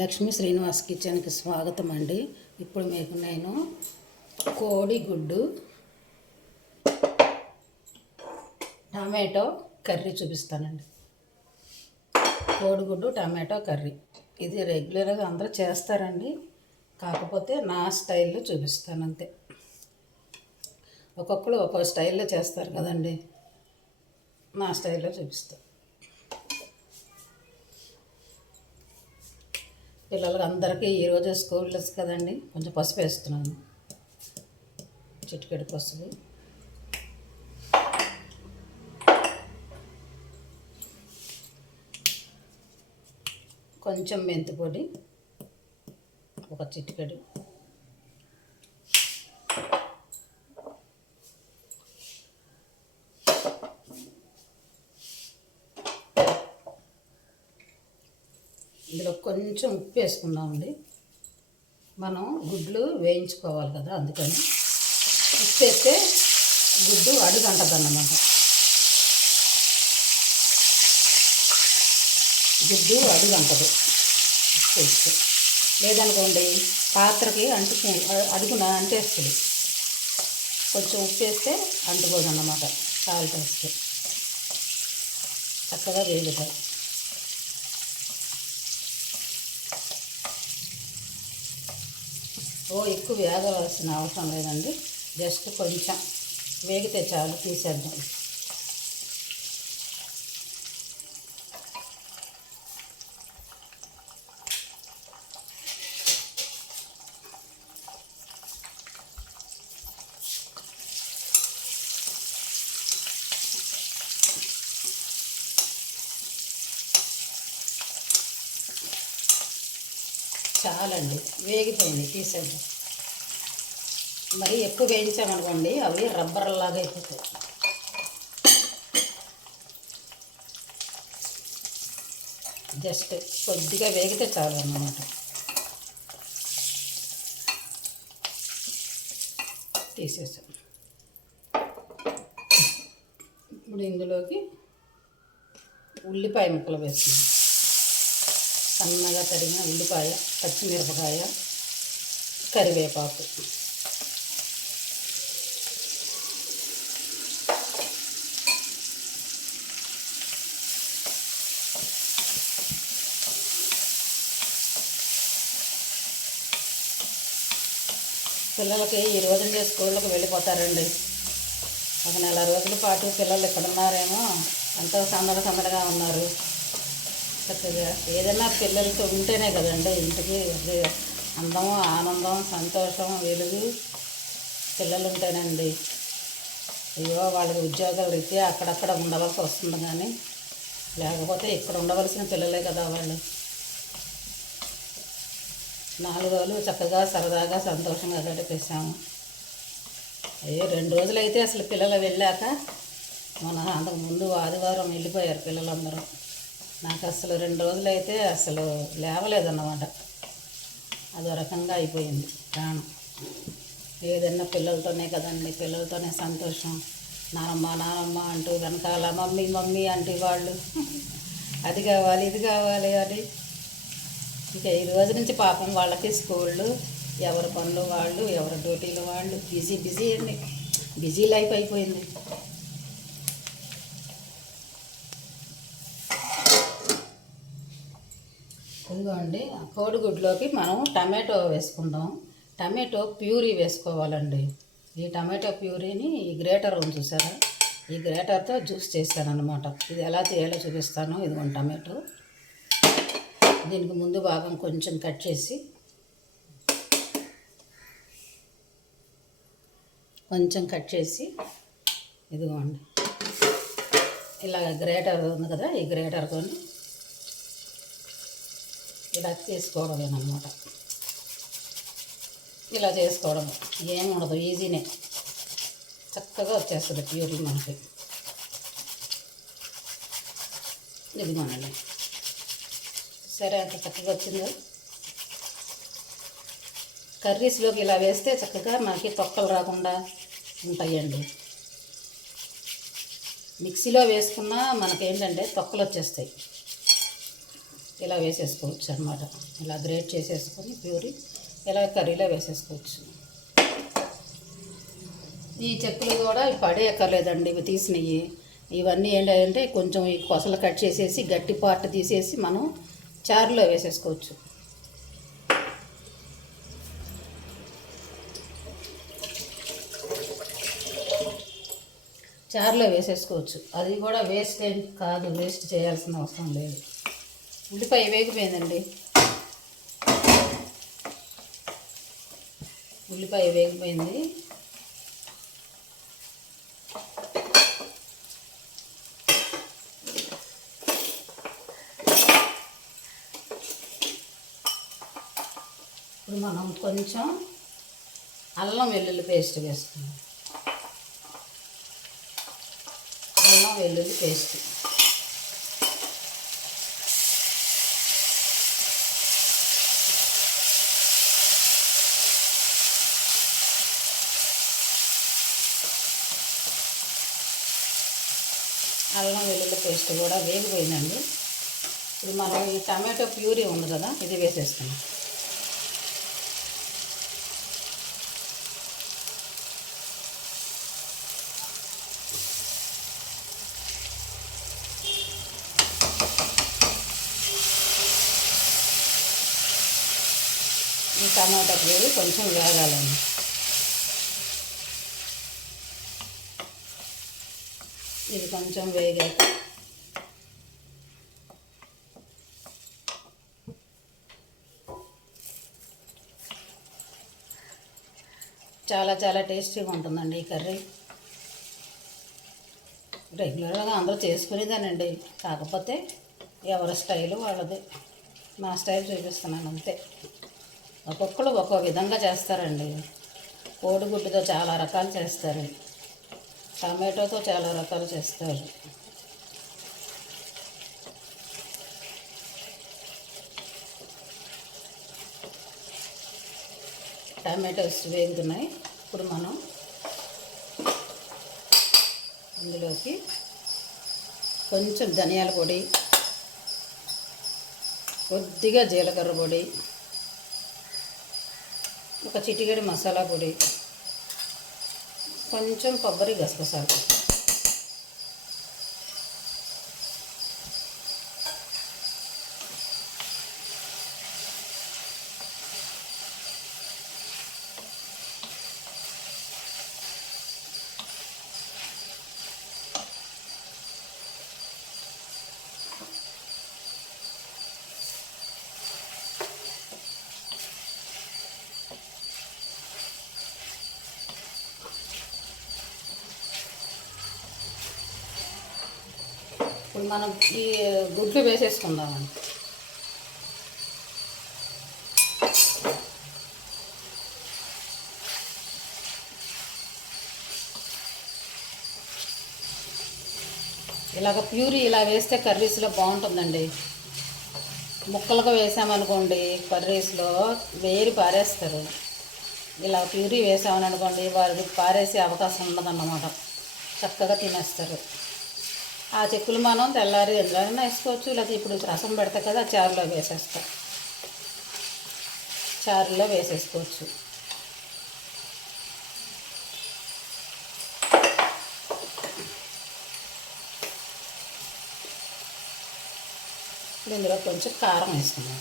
లక్ష్మీ శ్రీనివాస్ కిచెన్కి స్వాగతం అండి. ఇప్పుడు మీకు నేను కోడిగుడ్డు టమాటో కర్రీ చూపిస్తానండి. కోడిగుడ్డు టమాటో కర్రీ ఇది రెగ్యులర్గా అందరూ చేస్తారండి, కాకపోతే నా స్టైల్లో చూపిస్తాను అంతే. ఒక్కొక్కరు ఒక్కో స్టైల్లో చేస్తారు కదండి, నా స్టైల్లో చూపిస్తాను. పిల్లలకి అందరికీ ఈరోజు స్కూల్స్ కదండి, కొంచెం పసుపు వేస్తున్నాను, చిటికెడు పసుపు, కొంచెం మెంతి పొడి, ఒక చిటికెడు, ఇందులో కొంచెం ఉప్పు వేసుకుందామండి. మనం గుడ్లు వేయించుకోవాలి కదా, అందుకని ఉప్పు వేస్తే గుడ్డు అడుగంటది అన్నమాట. గుడ్డు అడుగంటదు ఉప్పు వేస్తే, లేదనుకోండి పాత్రకి అడుగున అంటేస్తుంది. కొంచెం ఉప్పు వేస్తే అంటుకోదు అన్నమాట. సాల్ట్ వేస్తే చక్కగా వేగుతాయి. ఎక్కువ వేగవలసిన అవసరం లేదండి, జస్ట్ కొంచెం వేగితే చాలు, తీసేద్దాం. చాలండి, వేగిపోయింది, తీసేద్దాం. మరి ఎక్కువ వేయించామనుకోండి అవి రబ్బర్లాగా అయిపోతాయి. జస్ట్ కొద్దిగా వేగితే చాలు అన్నమాట. తీసేసాం. ఇప్పుడు ఇందులోకి ఉల్లిపాయ ముక్కలు వేస్తున్నాం. సన్నగా తరిగిన ఉల్లిపాయ, పచ్చిమిరపకాయ, కరివేపాకు, పిల్లలకి ఈ రోజు నుంచి స్కూళ్ళకి వెళ్ళిపోతారండి. ఒక నెల రోజుల పాటు పిల్లలు ఇక్కడ ఉన్నారేమో, ఎంతో సందడిగా ఉన్నారు. చక్కగా ఏదైనా పిల్లలతో ఉంటేనే కదండి ఇంటికి అందము, ఆనందం, సంతోషం, వెలుగు. పిల్లలు ఉంటేనండి. అయ్యో వాళ్ళకి ఉద్యోగాల రీత్యా అక్కడక్కడ ఉండవలసి వస్తుంది, కానీ లేకపోతే ఇక్కడ ఉండవలసిన పిల్లలే కదా వాళ్ళు. 4 రోజులు చక్కగా సరదాగా సంతోషంగా గడిపేసాము. 2 రోజులైతే అసలు పిల్లలు వెళ్ళాక, అంతకు ముందు ఆదివారం వెళ్ళిపోయారు పిల్లలందరూ. నాకు అసలు 2 రోజులైతే అసలు లేవలేదన్నమాట. అదో రకంగా అయిపోయింది ప్రాణం. ఏదన్నా పిల్లలతోనే కదండి, పిల్లలతోనే సంతోషం. నానమ్మ అంటూ వెనకాల మమ్మీ అంటే వాళ్ళు అది కావాలి ఇది కావాలి అని. ఇక ఈ రోజు నుంచి పాపం వాళ్ళకి స్కూళ్ళు, ఎవరి పనులు వాళ్ళు, ఎవరి డ్యూటీలు వాళ్ళు, బిజీ అండి. బిజీ లైఫ్ అయిపోయింది. ఇదిగోండి, కోడిగుడ్లోకి మనం టమాటో వేసుకుందాం. టమాటో ప్యూరీ వేసుకోవాలండి. ఈ టమాటో ప్యూరీని ఈ గ్రేటర్ ఉంది చూసారా, ఈ గ్రేటర్తో జ్యూస్ చేశాను అనమాట. ఇది ఎలా చేయాలో చూపిస్తాను. ఇదిగోండి టమాటో, దీనికి ముందు భాగం కొంచెం కట్ చేసి, ఇదిగోండి ఇలా గ్రేటర్ ఉంది కదా, ఈ గ్రేటర్తో ఇలా తీసుకోవడమేనమాట. ఇలా చేసుకోవడం ఏముండదు, ఈజీనే, చక్కగా వచ్చేస్తుంది ప్యూరీ మనకి. ఇదిగోనండి, సరే అంత చక్కగా వచ్చిందో. కర్రీస్లోకి ఇలా వేస్తే చక్కగా మనకి తొక్కలు రాకుండా ఉంటాయండి. మిక్సీలో వేసుకున్నా మనకేంటంటే తొక్కలు వచ్చేస్తాయి. ఇలా వేసేసుకోవచ్చు అన్నమాట. ఇలా గ్రేట్ చేసేసుకొని ప్యూరీ ఇలా కర్రీలో వేసేసుకోవచ్చు. ఈ చెక్కులు కూడా పడేయక్కర్లేదండి, ఇవి తీసినవి. ఇవన్నీ ఏంటంటే కొంచెం ఈ కొసలు కట్ చేసేసి గట్టి పార్ట్ తీసేసి మనం చారులో వేసేసుకోవచ్చు. చారులో వేసేసుకోవచ్చు. అది కూడా వేస్ట్ ఏం కాదు, వేస్ట్ చేయాల్సిన అవసరం లేదు. ఉల్లిపాయ వేగిపోయిందండి. ఉల్లిపాయ వేగిపోయింది. ఇప్పుడు మనం కొంచెం అల్లం వెల్లుల్లి పేస్ట్ వేసుకుందాం. అల్లం వెల్లుల్లి పేస్ట్ అల్లం వెల్లుల్లి పేస్ట్ కూడా వేగిపోయిందండి. ఇప్పుడు మనం ఈ టమాటో ప్యూరీ ఉంది కదా, ఇది వేసేస్తున్నాం. ఈ టమాటా ప్యూరీ కొంచెం వేగాలండి. ఇది కొంచెం వేగాక చాలా చాలా టేస్టీగా ఉంటుందండి ఈ కర్రీ. రెగ్యులర్గా అందరూ చేసుకునేదానండి, కాకపోతే ఎవరి స్టైలు వాళ్ళది. నా స్టైల్ చూపిస్తున్నాను అంతే. ఒక్కొక్కరు ఒక్కో విధంగా చేస్తారండి. కోడిగుడ్డుతో చాలా రకాలు చేస్తారు, టమాటోతో చాలా రకాలు చేస్తారు. టమాటోస్ వేగుతున్నాయి. ఇప్పుడు మనం ఇందులోకి కొంచెం ధనియాల పొడి, కొద్దిగా జీలకర్ర పొడి, ఒక చిటికెడు మసాలా పొడి, కొంచెం కొబ్బరి గసగసాలు, ఇప్పుడు మనం ఈ గుడ్లు వేసేసుకుందామండి. ఇలాగ ప్యూరీ ఇలా వేస్తే కర్రీస్లో బాగుంటుందండి. ముక్కలుగా వేసామనుకోండి కర్రీస్లో వేరి పారేస్తారు. ఇలా ప్యూరీ వేసామని అనుకోండి, వారికి పారేసే అవకాశం ఉండదన్నమాట, చక్కగా తినేస్తారు. ఆ చెక్కులు మనం తెల్లారి ఎందులోనైనా వేసుకోవచ్చు, లేకపోతే ఇప్పుడు రసం పెడతా కదా చారులో వేసేస్తాం. చారులో వేసేసుకోవచ్చు. ఇప్పుడు ఇందులో కొంచెం కారం వేసుకున్నాం.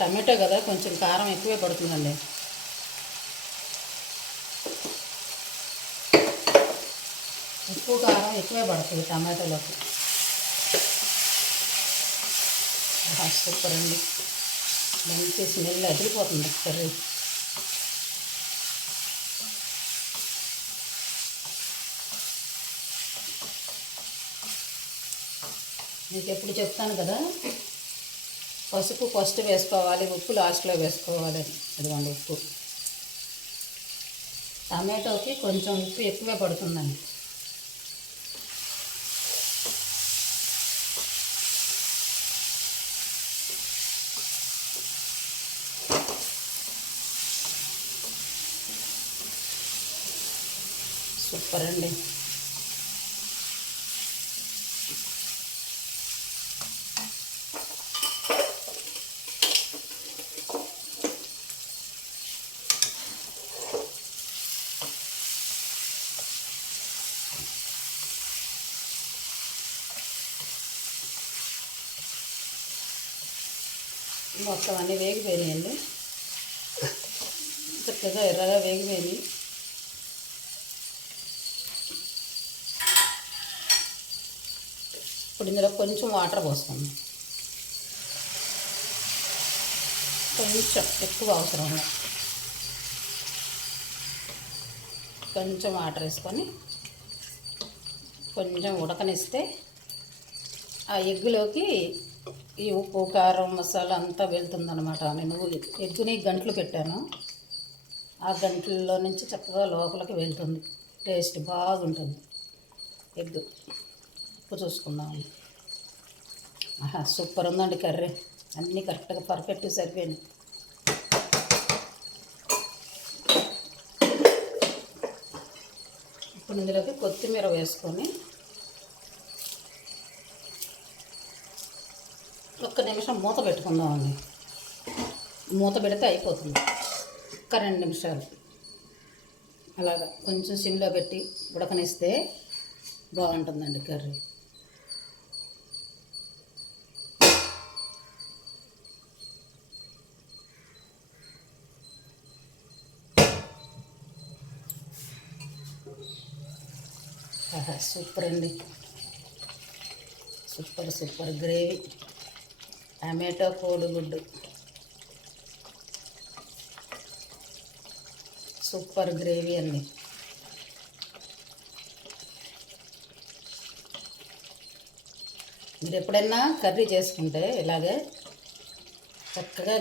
టమాటో కదా, కొంచెం కారం ఎక్కువే పడుతుందండి. ఉప్పు కారం ఎక్కువే పడుతుంది టమాటోలోకి. సూపర్ అండి, మంచి స్మెల్ అదిరిపోతుంది కర్రీ. మీకు ఎప్పుడు చెప్తాను కదా, పసుపు ఫస్ట్ వేసుకోవాలి, ఉప్పు లాస్ట్లో వేసుకోవాలి. ఇదిగోండి ఉప్పు. టమాటోకి కొంచెం ఉప్పు ఎక్కువే పడుతుందండి. సూపర్ అండి. మొత్తం అన్నీ వేగిపోయినాయండి, చక్కగా ఎర్రగా వేగిపోయినాయి. ఇప్పుడు ఇందులో కొంచెం వాటర్ పోసుకుందాం, కొంచెం ఎక్కువ అవసరం, కొంచెం వాటర్ వేసుకొని కొంచెం ఉడకనిస్తే ఆ ఎగ్గులోకి ఈ ఉప్పు కారం మసాలా అంతా వెళ్తుందనమాట. నేను ఎగ్గుని గంటలు పెట్టాను, ఆ గంటల్లో నుంచి చక్కగా లోపలికి వెళ్తుంది, టేస్ట్ బాగుంటుంది ఎగ్గు. ఉప్పు చూసుకుందాం. ఆహా, సూపర్ ఉందండి కర్రీ, అన్నీ కరెక్ట్గా పర్ఫెక్ట్గా సరిపోయింది. ఇప్పుడు ఇందులోకి కొత్తిమీర వేసుకొని ఒక్క నిమిషం మూత పెట్టుకుందామండి. మూత పెడితే అయిపోతుంది, ఒక్క 2 నిమిషాలు అలాగా కొంచెం సిమ్లో పెట్టి ఉడకనిస్తే బాగుంటుందండి కర్రీ. ఆహా, సూపర్ అండి, సూపర్ సూపర్ గ్రేవీ, టమాటో కోడిగుడ్డు, సూపర్ గ్రేవీ అండి. మీరు ఎప్పుడైనా కర్రీ చేసుకుంటే ఇలాగే చక్కగా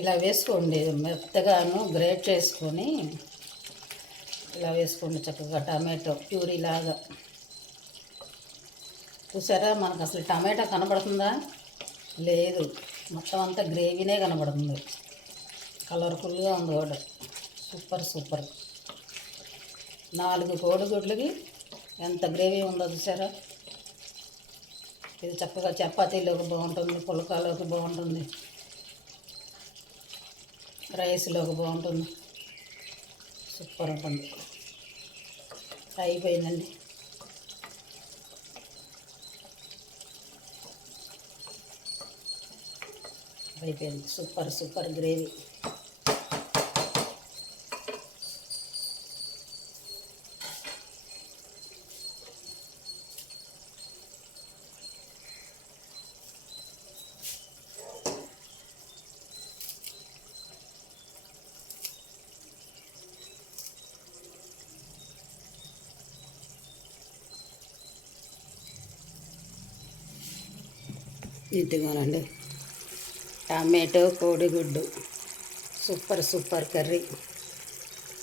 ఇలా వేసుకోండి, మెత్తగాను గ్రేట్ చేసుకొని ఇలా వేసుకోండి చక్కగా, టమాటో ప్యూరీ లాగా. చూసారా, మనకు అసలు టమాటా కనబడుతుందా? లేదు, మొత్తం అంతా గ్రేవీనే కనబడుతుంది, కలర్ఫుల్గా ఉంది కూడా. సూపర్ సూపర్, 4 కోడిగుడ్లకి ఎంత గ్రేవీ ఉందో చూసారా. ఇది చక్కగా చపాతీలోకి బాగుంటుంది, పుల్కాలోకి బాగుంటుంది, రైస్లోకి బాగుంటుంది, సూపర్ ఉంటుంది. అయిపోయిందండి. అయిపోయింది, సూపర్ సూపర్ గ్రేవీ. ఇదిగోనండి, టమాటో కోడిగుడ్డు super super curry,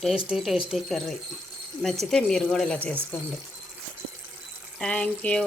tasty tasty curry. నచ్చితే మీరు కూడా ఇలా చేసుకోండి. Thank you.